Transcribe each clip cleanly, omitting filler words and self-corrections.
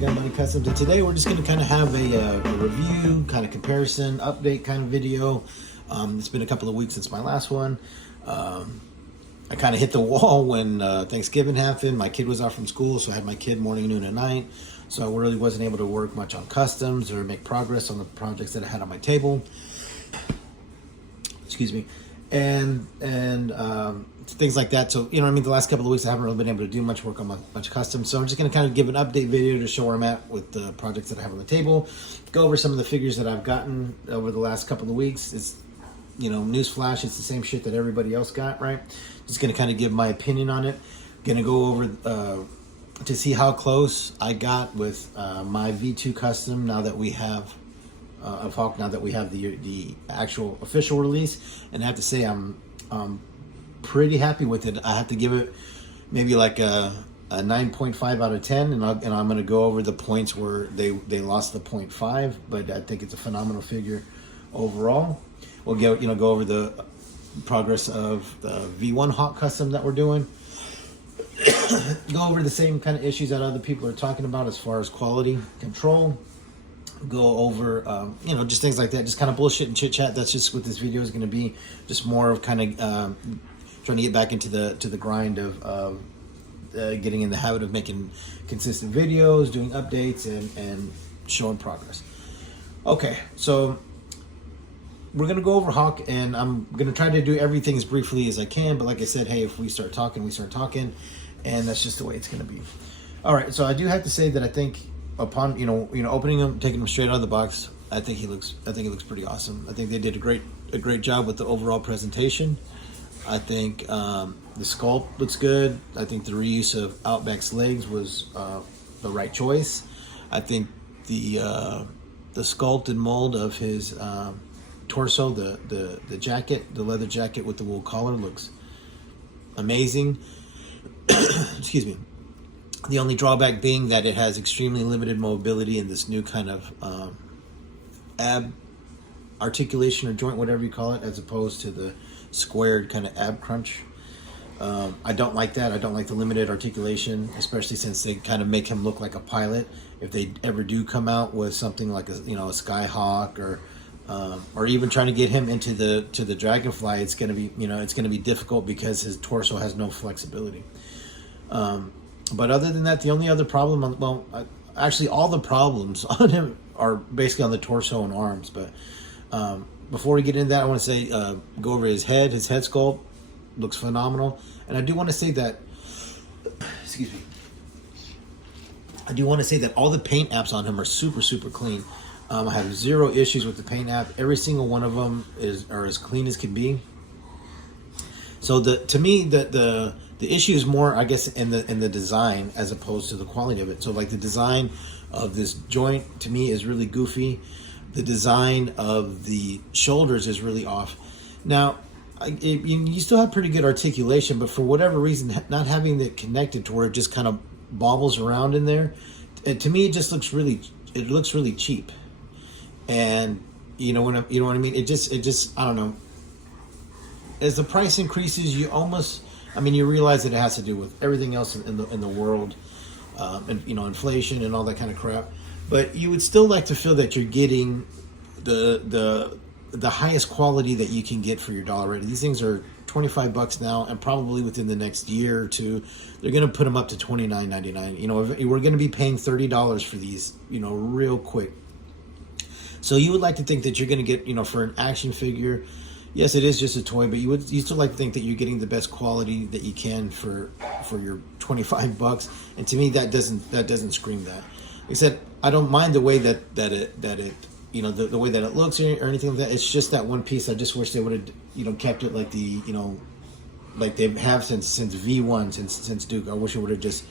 Gun Money Customs, and today we're just going to kind of have a review, kind of comparison, update kind of video. It's been a couple of weeks since my last one. I kind of hit the wall when Thanksgiving happened. My kid was out from school, so I had my kid morning, noon, and night. So I really wasn't able to work much on customs or make progress on the projects that I had on my table. Excuse me. And things like that. So, you know what I mean? The last couple of weeks, I haven't really been able to do much work on much custom. So I'm just going to kind of give an update video to show where I'm at with the projects that I have on the table. Go over some of the figures that I've gotten over the last couple of weeks. It's, you know, newsflash, it's the same shit that everybody else got, right? Just going to kind of give my opinion on it. Going to go over to see how close I got with my V2 custom now that we have of Hawk, now that we have the actual official release. And I have to say I'm pretty happy with it. I have to give it maybe like a 9.5 out of 10, and I'm going to go over the points where they lost the 0.5, but I think it's a phenomenal figure overall. We'll go over the progress of the V1 Hawk custom that we're doing. Go over the same kind of issues that other people are talking about as far as quality control. Go over just things like that, just kind of bullshit and chit chat. That's just what this video is going to be, just more of kind of trying to get back into the grind of getting in the habit of making consistent videos, doing updates, and showing progress. Okay, so we're going to go over Hawk, and I'm going to try to do everything as briefly as I can, but like I said, hey, if we start talking, we start talking, and that's just the way it's going to be. All right, so I do have to say that I think upon opening them, taking them straight out of the box, I think it looks pretty awesome. I think they did a great job with the overall presentation. I think the sculpt looks good. I think the reuse of Outback's legs was the right choice. I think the sculpt and mold of his torso, the jacket, the leather jacket with the wool collar, looks amazing. Excuse me. The only drawback being that it has extremely limited mobility in this new kind of ab articulation or joint, whatever you call it, as opposed to the squared kind of ab crunch. I don't like that. I don't like the limited articulation, especially since they kind of make him look like a pilot. If they ever do come out with something like a Skyhawk or even trying to get him into the Dragonfly, it's going to be difficult because his torso has no flexibility. But other than that, the only other problem, actually all the problems on him are basically on the torso and arms. But before we get into that, I want to say, go over his head sculpt looks phenomenal. And I do want to say that, excuse me, I do want to say that all the paint apps on him are super, super clean. I have zero issues with the paint app. Every single one of them are as clean as can be. So to me, the issue is more, I guess, in the design as opposed to the quality of it. So like the design of this joint to me is really goofy. The design of the shoulders is really off. Now, you still have pretty good articulation, but for whatever reason, not having it connected to where it just kind of bobbles around in there, to me, it just looks really cheap. And you know what I mean? It just I don't know. As the price increases, you realize that it has to do with everything else in the world, and inflation and all that kind of crap. But you would still like to feel that you're getting the highest quality that you can get for your dollar. Right? These things are $25 now, and probably within the next year or two, they're going to put them up to $29.99. We're going to be paying $30 for these, real quick. So you would like to think that you're going to get, for an action figure. Yes, it is just a toy, but you still like to think that you're getting the best quality that you can for your $25. And to me, that doesn't scream that. Like I said, I don't mind the way that it the way that it looks or anything like that. It's just that one piece. I just wish they would have kept it like like they have since V1, since Duke. I wish it would have just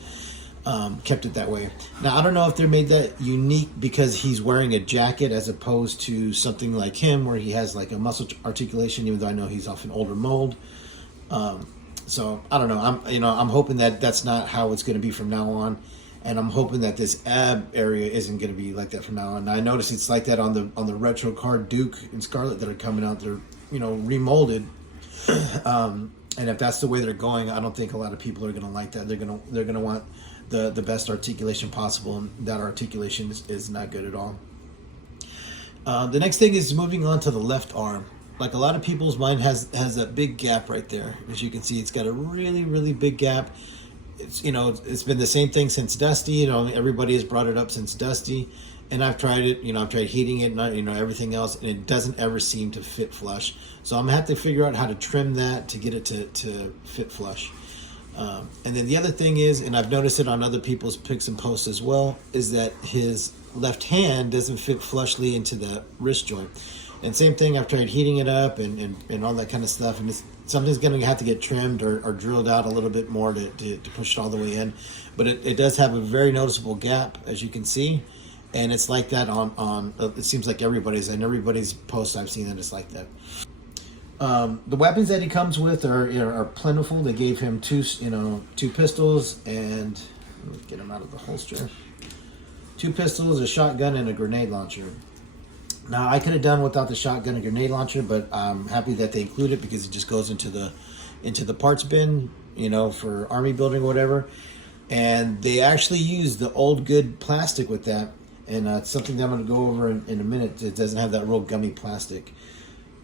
kept it that way. Now, I don't know if they made that unique because he's wearing a jacket as opposed to something like him where he has like a muscle articulation, even though I know he's off an older mold. So I don't know. I'm hoping that that's not how it's going to be from now on. And I'm hoping that this ab area isn't going to be like that from now on. Now, I noticed it's like that on the retro card Duke and Scarlet that are coming out. They're remolded. And if that's the way they're going, I don't think a lot of people are going to like that. They're going to want the best articulation possible, and that articulation is not good at all. The next thing is moving on to the left arm. Like a lot of people's mind has that big gap right there. As you can see, it's got a really big gap. It's, you know, it's been the same thing since Dusty. You know, everybody has brought it up since Dusty, and I've tried it. You know, I've tried heating it, and, you know, everything else, and it doesn't ever seem to fit flush. So I'm gonna have to figure out how to trim that to get it to fit flush. And then the other thing is, and I've noticed it on other people's pics and posts as well, is that his left hand doesn't fit flushly into the wrist joint. And same thing, I've tried heating it up and all that kind of stuff, and something's going to have to get trimmed or drilled out a little bit more to push it all the way in. But it does have a very noticeable gap, as you can see, and it's like that on it seems like everybody's, and everybody's posts I've seen that it's like that. The weapons that he comes with are plentiful. They gave him two pistols, and let me get them out of the holster. 2 pistols, a shotgun, and a grenade launcher. Now, I could have done without the shotgun and grenade launcher, but I'm happy that they include it because it just goes into the parts bin, you know, for army building or whatever. And they actually use the old good plastic with that, and it's something that I'm going to go over in a minute. It doesn't have that real gummy plastic.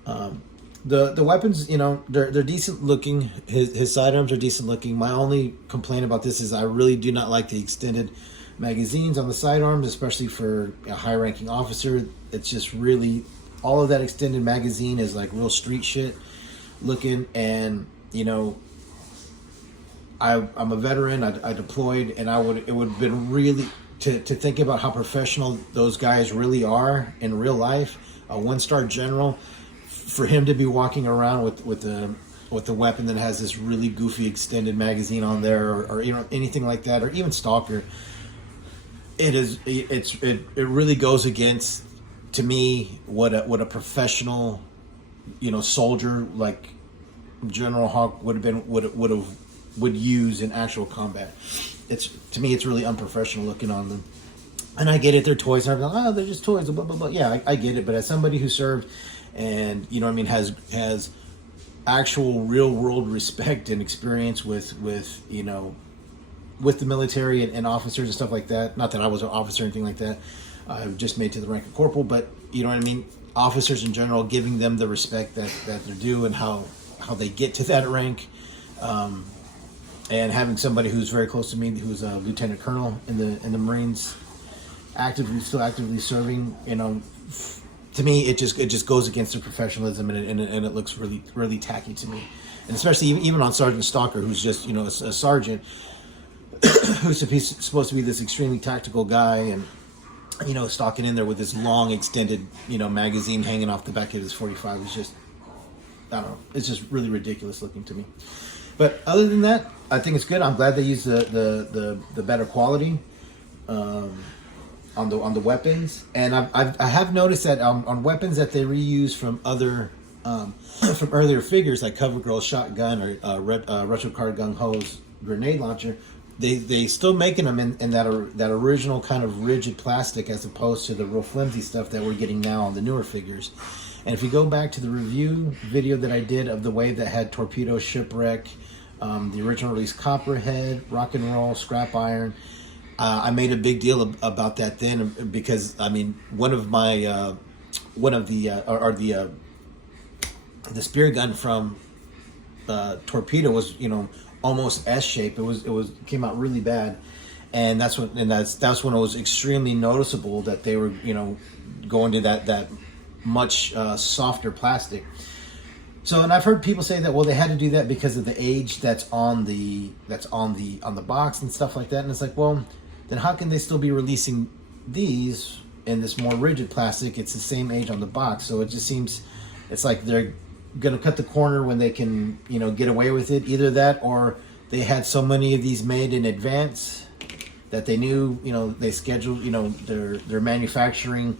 The weapons, you know, they're decent looking. His sidearms are decent looking. My only complaint about this is I really do not like the extended magazines on the sidearms, especially for a high-ranking officer. It's just really, all of that extended magazine is like real street shit looking. And you know, I'm a veteran. I deployed, and it would have been really to think about how professional those guys really are in real life. A 1-star general, for him to be walking around with a weapon that has this really goofy extended magazine on there, or you know, anything like that, or even Stalker. It really goes against, to me, what a professional, you know, soldier like General Hawk would use in actual combat. To me, it's really unprofessional looking on them. And I get it, they're toys, and I'm like, oh, they're just toys, blah blah blah. Yeah, I get it, but as somebody who served, and you know what I mean, has actual real world respect and experience with you know, with the military and officers and stuff like that. Not that I was an officer or anything like that. I've just made to the rank of corporal, but you know what I mean? Officers in general, giving them the respect that they're due, and how they get to that rank. And having somebody who's very close to me, who's a lieutenant colonel in the Marines, still actively serving, you know, to me, it just goes against their professionalism, and it looks really tacky to me. And especially even on Sergeant Stalker, who's just, you know, a sergeant, who's supposed to be this extremely tactical guy, and you know, stalking in there with this long extended, you know, magazine hanging off the back of his 45 is just, I don't know, it's just really ridiculous looking to me. But other than that, I think it's good. I'm glad they used the better quality on the weapons, and I have noticed that on weapons that they reuse from other from earlier figures, like CoverGirl shotgun or retro card gung ho's grenade launcher. They still making them in that original kind of rigid plastic, as opposed to the real flimsy stuff that we're getting now on the newer figures. And if you go back to the review video that I did of the wave that had Torpedo, Shipwreck, the original release Copperhead, Rock and Roll, Scrap Iron, I made a big deal about that then, because I mean, the spear gun from Torpedo was, you know, almost S-shaped. It came out really bad, and that's when it was extremely noticeable that they were, you know, going to that much softer plastic. So, and I've heard people say that, well, they had to do that because of the age that's on the box and stuff like that. And it's like, well, then how can they still be releasing these in this more rigid plastic? It's the same age on the box, so it just seems, it's like they're gonna cut the corner when they can, you know, get away with it. Either that, or they had so many of these made in advance that they knew, you know, they scheduled, you know, their manufacturing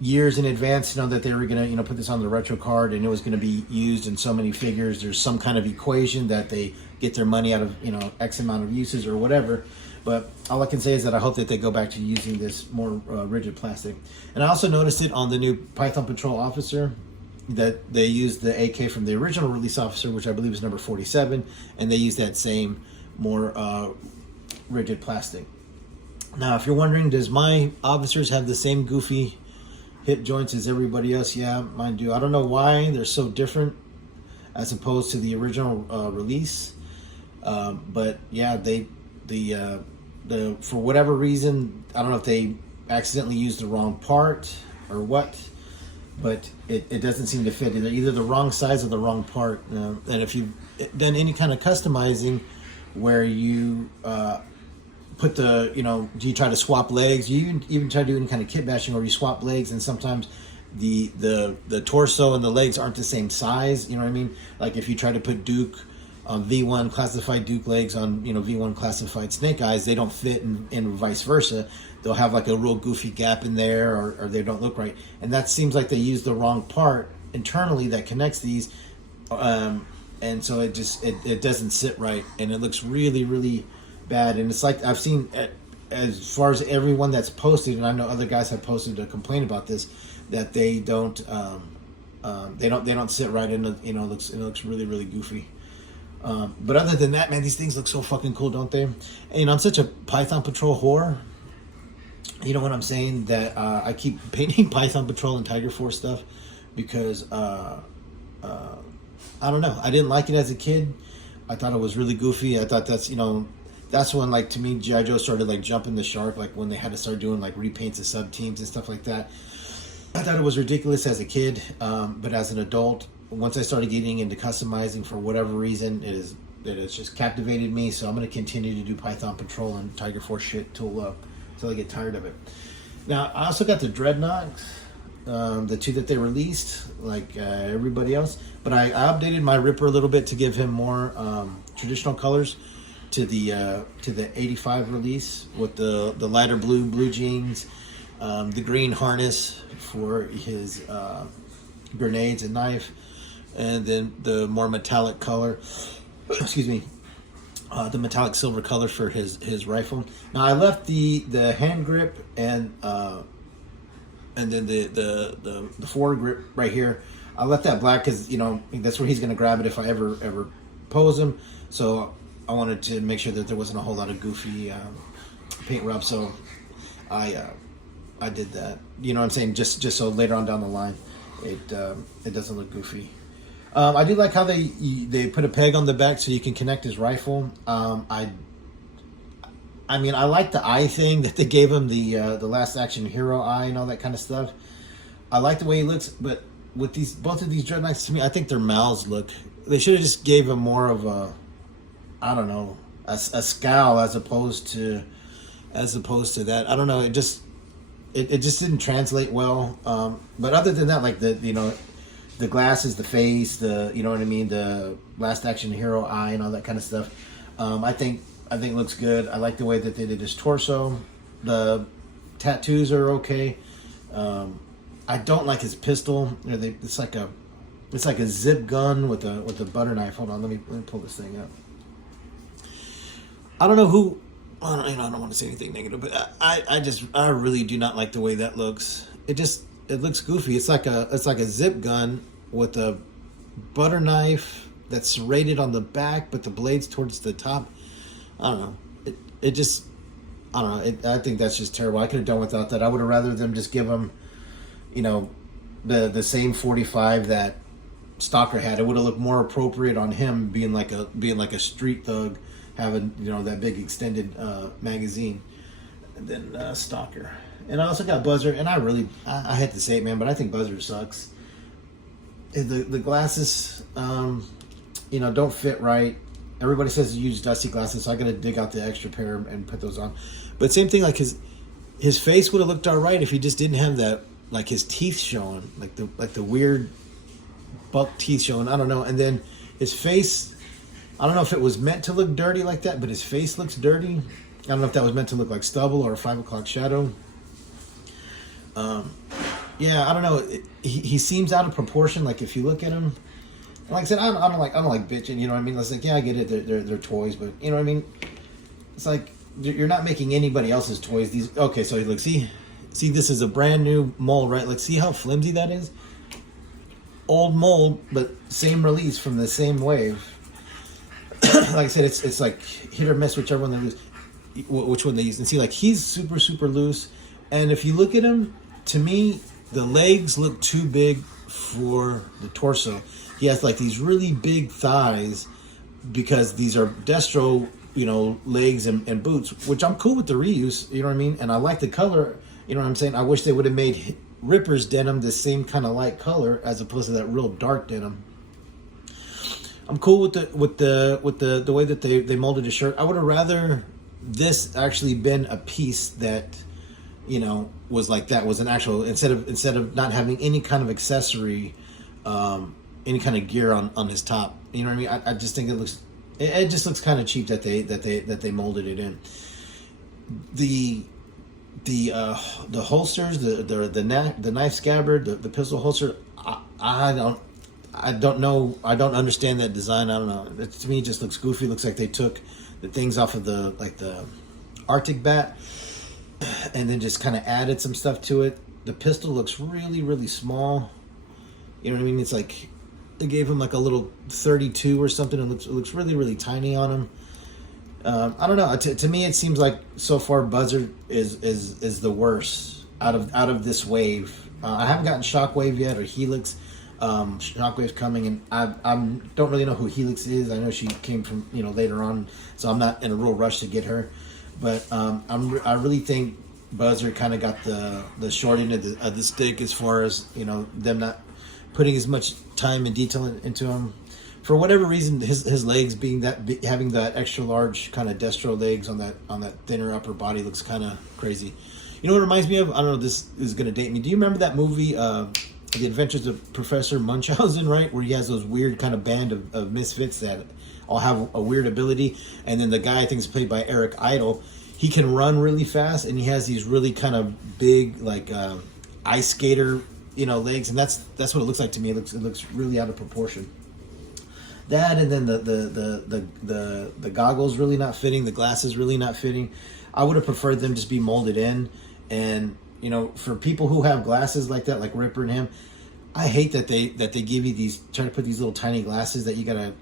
years in advance, you know, that they were gonna, you know, put this on the retro card and it was gonna be used in so many figures. There's some kind of equation that they get their money out of, you know, X amount of uses or whatever. But all I can say is that I hope that they go back to using this more rigid plastic. And I also noticed it on the new Python Patrol Officer, that they used the AK from the original release officer, which I believe is number 47, and they used that same more rigid plastic. Now, if you're wondering, does my officers have the same goofy hip joints as everybody else? Yeah, mine do. I don't know why they're so different as opposed to the original release. But yeah, the for whatever reason, I don't know if they accidentally used the wrong part or what, but it doesn't seem to fit either the wrong size or the wrong part. And if you've done any kind of customizing where you put do you try to swap legs? You even try to do any kind of kit bashing where you swap legs, and sometimes the torso and the legs aren't the same size. You know what I mean? Like if you try to put Duke on V1 classified Duke legs on V1 classified Snake Eyes, they don't fit, and vice versa. They'll have like a real goofy gap in there, or they don't look right, and that seems like they used the wrong part internally that connects these, and so it doesn't sit right, and it looks really, really bad. And it's like I've seen, as far as everyone that's posted, and I know other guys have posted a complaint about this, that they don't sit right, and it looks really, really goofy. But other than that, man, these things look so fucking cool, don't they? And I'm such a Python Patrol whore. You know what I'm saying? That I keep painting Python Patrol and Tiger Force stuff because I don't know. I didn't like it as a kid. I thought it was really goofy. I thought that's when, like, to me, G.I. Joe started like jumping the shark, like when they had to start doing like repaints of sub teams and stuff like that. I thought it was ridiculous as a kid, but as an adult, once I started getting into customizing for whatever reason, it has just captivated me. So I'm going to continue to do Python Patrol and Tiger Force shit till I get tired of it. Now, I also got the Dreadnoks, the two that they released, like everybody else. But I updated my Ripper a little bit to give him more traditional colors to the 85 release with the lighter blue jeans, the green harness for his grenades and knife, and then the more metallic color. Excuse me. The metallic silver color for his rifle. Now I left the hand grip and then the forward grip right here. I left that black because that's where he's going to grab it if I ever pose him. So I wanted to make sure that there wasn't a whole lot of goofy paint rub. So I did that. You know what I'm saying? Just so later on down the line, it doesn't look goofy. I do like how they put a peg on the back so you can connect his rifle. I like the eye thing that they gave him, the Last Action Hero eye and all that kind of stuff. I like the way he looks, but with both of these Dreadnoks, to me, I think their mouths look. They should have just gave him more of a, I don't know, a scowl as opposed to that. I don't know. It just didn't translate well. But other than that, like the glasses, the face, you know what I mean, the Last Action Hero eye and all that kind of stuff. I think looks good. I like the way that they did his torso. The tattoos are okay. I don't like his pistol. It's like a zip gun with a butter knife. Hold on, let me pull this thing up. I don't know who. I don't want to say anything negative, but I really do not like the way that looks. It looks goofy. It's like a zip gun with a butter knife that's serrated on the back, but the blade's towards the top. I don't know. I don't know. I think that's just terrible. I could have done without that. I would have rather them just give him, the same 45 that Stalker had. It would have looked more appropriate on him being like a street thug, having that big extended magazine than Stalker. And I also got Buzzer, and I hate to say it, man, but I think Buzzer sucks. The glasses, don't fit right. Everybody says to use dusty glasses, so I got to dig out the extra pair and put those on. But same thing, like his face would have looked all right if he just didn't have that, like his teeth showing, like the weird buck teeth showing. I don't know. And then his face, I don't know if it was meant to look dirty like that, but his face looks dirty. I don't know if that was meant to look like stubble or a 5 o'clock shadow. Yeah, I don't know. He seems out of proportion. Like if you look at him, like I said, I don't like bitching. You know what I mean? It's like, yeah, I get it. They're toys, but you know what I mean? It's like you're not making anybody else's toys. Okay, so look, see, this is a brand new mold, right? Like, see how flimsy that is? Old mold, but same release from the same wave. Like I said, it's like hit or miss, whichever one they lose. which one they use, and see, like, he's super loose. And if you look at him, to me, the legs look too big for the torso. He has like these really big thighs because these are Destro, legs and boots, which I'm cool with the reuse, you know what I mean? And I like the color, you know what I'm saying? I wish they would have made Ripper's denim the same kind of light color as opposed to that real dark denim. I'm cool with the way that they molded the shirt. I would have rather this actually been a piece that, was like that, was an actual, instead of not having any kind of accessory, any kind of gear on his top. You know what I mean? I just think it just looks kind of cheap that they molded it in. The holsters, the knife scabbard, the pistol holster, I don't know. I don't understand that design. I don't know. To me, it just looks goofy. It looks like they took the things off of the Arctic bat and then just kind of added some stuff to it. The pistol looks really small. You know what I mean? It's like they gave him like a little 32 or something. It looks really tiny on him. I don't know. To me, it seems like so far Buzzard is the worst out of this wave. I haven't gotten Shockwave yet or Helix. Shockwave's coming, and I don't really know who Helix is. I know she came from later on, so I'm not in a real rush to get her. But I really think Buzzard kind of got the short end of the stick as far as them not putting as much time and detail into him. For whatever reason, his legs being having that extra large kind of Destro legs on that thinner upper body looks kind of crazy. You know what it reminds me of? I don't know if this is going to date me. Do you remember that movie, The Adventures of Professor Munchausen, right? Where he has those weird kind of band of misfits that all have a weird ability. And then the guy, I think is played by Eric Idle, he can run really fast, and he has these really kind of big, like, ice skater, legs. And that's what it looks like to me. It looks really out of proportion. That, and then the goggles really not fitting, the glasses really not fitting. I would have preferred them just be molded in. And for people who have glasses like that, like Ripper and him, I hate that they give you these, try to put these little tiny glasses that you gotta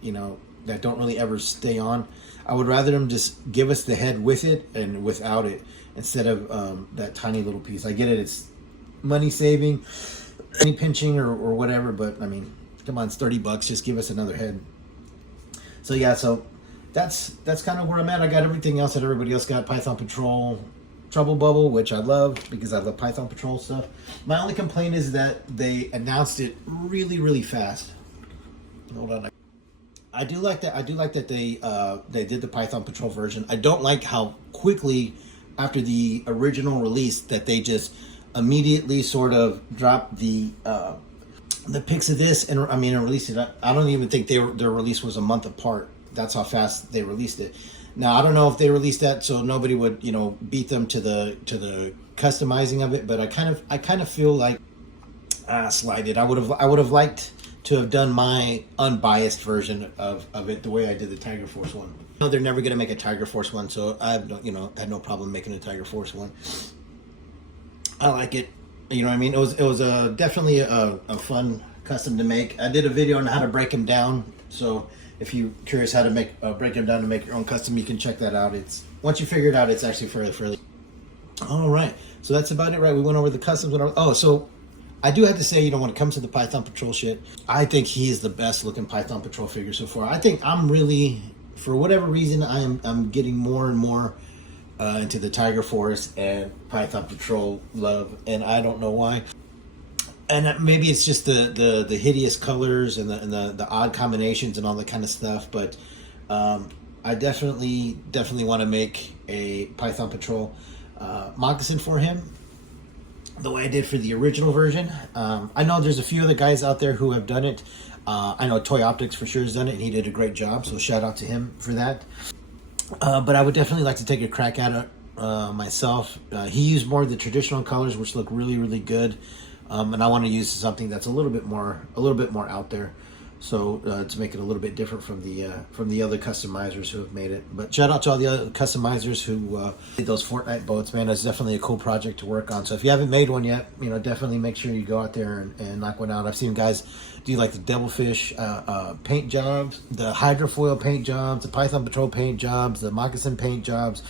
that don't really ever stay on. I would rather them just give us the head with it and without it, instead of that tiny little piece. I get it, it's money saving, penny pinching or whatever, but I mean, come on, it's $30. Just give us another head. So yeah, so that's kind of where I'm at. I got everything else that everybody else got. Python Patrol, Trouble Bubble, which I love because I love Python Patrol stuff. My only complaint is that they announced it really fast. Hold on. I do like that they did the Python Patrol version. I don't like how quickly after the original release that they just immediately sort of dropped the pics of this and released it. I don't even think their release was a month apart. That's how fast they released it. Now I don't know if they released that so nobody would beat them to the customizing of it, but I kind of feel like slighted. I would have liked to have done my unbiased version of it the way I did the Tiger Force one. No, they're never gonna make a Tiger Force one, so I have had no problem making a Tiger Force one. I like it. You know what I mean? It was definitely a fun custom to make. I did a video on how to break them down, so if you're curious how to break them down to make your own custom, you can check that out. It's once you figure it out, it's actually fairly. All right, so that's about it, right? We went over the customs. So I do have to say, when it comes to the Python Patrol shit, I think he is the best looking Python Patrol figure so far. I think I'm really, for whatever reason, I'm getting more and more into the Tiger Force and Python Patrol love, and I don't know why. And maybe it's just the hideous colors and the odd combinations and all that kind of stuff. But I definitely want to make a Python Patrol moccasin for him, the way I did for the original version. I know there's a few other guys out there who have done it. I know Toy Optics for sure has done it, and he did a great job. So shout out to him for that. But I would definitely like to take a crack at it myself. He used more of the traditional colors, which look really good. And I want to use something that's a little bit more out there, so to make it a little bit different from the other customizers who have made it. But shout out to all the other customizers who did those Fortnite boats, man. It's definitely a cool project to work on. So if you haven't made one yet, definitely make sure you go out there and knock one out. I've seen guys do like the Devilfish paint jobs, the Hydrofoil paint jobs, the Python Patrol paint jobs, the Moccasin paint jobs.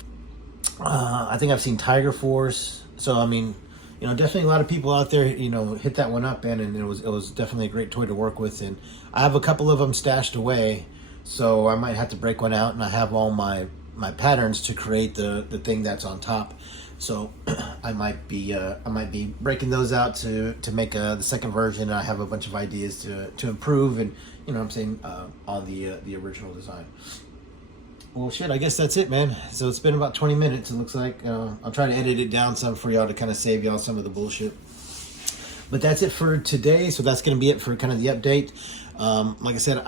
I think I've seen Tiger Force. So I mean, definitely a lot of people out there, hit that one up, and it was definitely a great toy to work with. And I have a couple of them stashed away, so I might have to break one out, and I have all my patterns to create the thing that's on top. So I might be breaking those out to make the second version. I have a bunch of ideas to improve, and what I'm saying, on the original design. Well, shit, I guess that's it, man. So it's been about 20 minutes, it looks like. I'll try to edit it down some for y'all to kind of save y'all some of the bullshit. But that's it for today. So that's going to be it for kind of the update. Like I said,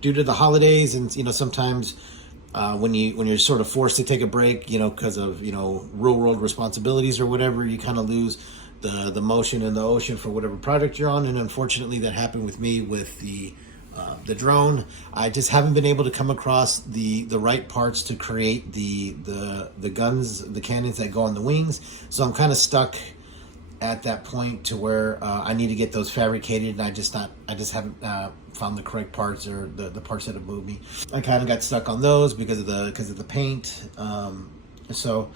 due to the holidays, and sometimes when you're sort of forced to take a break, because of real world responsibilities or whatever, you kind of lose the motion in the ocean for whatever project you're on. And unfortunately, that happened with me with the drone. I just haven't been able to come across the right parts to create the guns, the cannons that go on the wings. So I'm kind of stuck at that point to where I need to get those fabricated, and I just haven't found the correct parts, or the parts that have moved me. I kind of got stuck on those because of the paint. So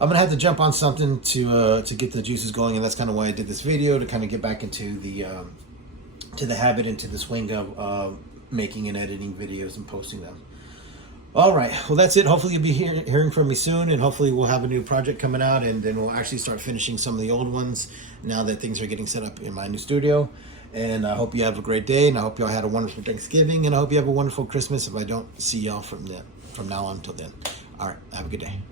I'm gonna have to jump on something to get the juices going, and that's kind of why I did this video, to kind of get back into the habit, into the swing of making and editing videos and posting them. All right, well, that's it. Hopefully you'll be hearing from me soon, and hopefully we'll have a new project coming out, and then we'll actually start finishing some of the old ones now that things are getting set up in my new studio. And I hope you have a great day, and I hope y'all had a wonderful Thanksgiving, and I hope you have a wonderful Christmas if I don't see y'all from now on until then. All right, have a good day.